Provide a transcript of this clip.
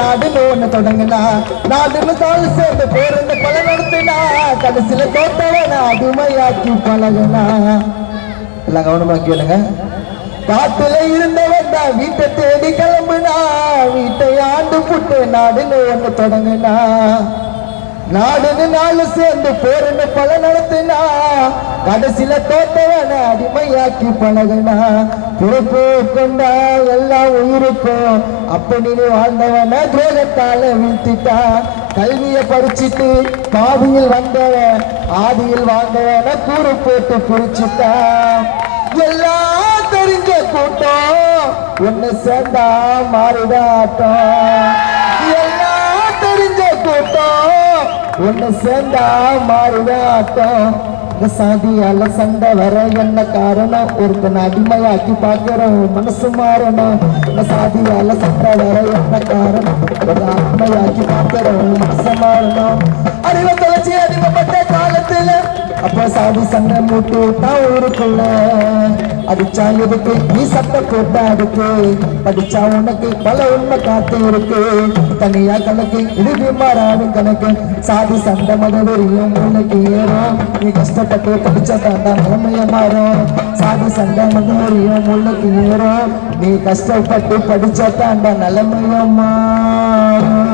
நாடுன்னு ஒண்ணு தொடங்கினா நாடுன்னு தாள் சேர்ந்து பேருந்து பல நடத்தினா கடைசியில தோட்டவன அடிமையாக்கி பழகுனா. எல்லாம் கவனமா கேளுங்க. காட்டுல இருந்தவன் தான் வீட்டை தேடி கிளம்புனா வீட்டை ஆண்டு புட்டு நாடுன்னு ஒண்ணு தொடங்கினா நாடுன்னு நாலு சேர்ந்து போருன்னு பல நடத்தினா கடைசியில தோட்டவன அடிமையாக்கி பழகுனா. பிறப்பு கொண்டா எல்லாம் உயிருக்கும் அப்படி வாழ்ந்தவன துரோகத்தால வீழ்த்திட்டா. கல்விய படிச்சுட்டு பாதியில் வந்தவன் ஆதியில் வாழ்ந்தவன கூறு போட்டு பிரிச்சுட்டா. எல்லாம் தெரிஞ்ச கூட்டம் ஒண்ணு சேர்ந்தா மாறிடாட்டம். எல்லாம் தெரிஞ்ச கூட்டம் ஒண்ணு சேர்ந்தா மாறிடாட்டம். இந்த சாதியால சண்டை வர என்ன காரணம்? ஒருத்தனை அடிமையாக்கி பார்க்கிறோம் மனசு மாறணும். இந்த சாதியால சண்டை வர என்ன காரணம்? ஒரு அடிமையாக்கி பார்க்கிறோம் மனசு மாறணும். அறிவை தொலைச்சி அடிமைப்பட்ட காலத்துல அப்ப சாதி சண்டை மூட்டு விட்டான் ஊருக்குள்ள. அடிச்சா எதுக்கு நீ சட்டை போட்டா அதுக்கு படிச்சா உனக்கு பல உண்மை காத்து இருக்கு. தனியா கணக்கு இது மாறாது கணக்கு. சாதி சண்டை மதவெறியும் மூளைக்கு ஏறும். நீ கஷ்டப்பட்டு படிச்சா தாண்டா நிலைமைய மாறும். சாதி சண்டை மதவெறியும் மூளைக்கு ஏறும். நீ கஷ்டப்பட்டு படிச்சா தாண்டா நிலைமைய மாறும்.